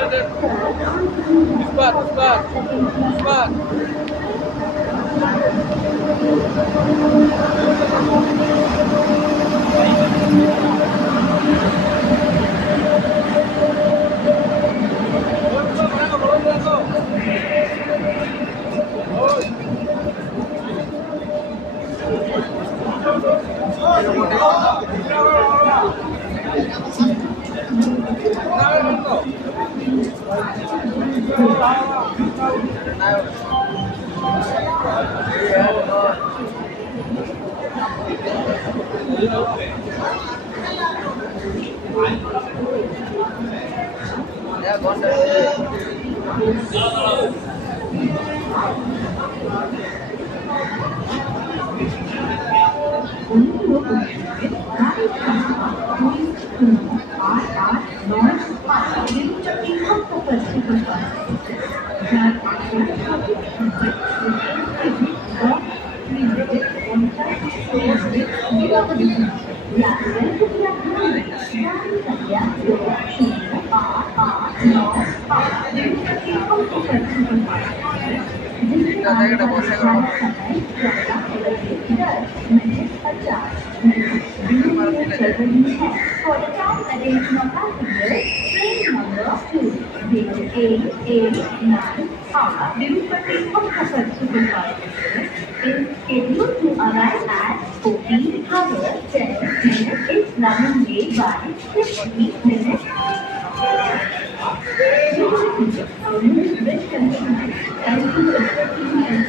Cepat. For the time additional passengers, train number 2, 0889 Tirupati Hokkapad Superfast is scheduled to arrive at 14 hours 10 minutes. It's running late by 50 minutes. Thank you.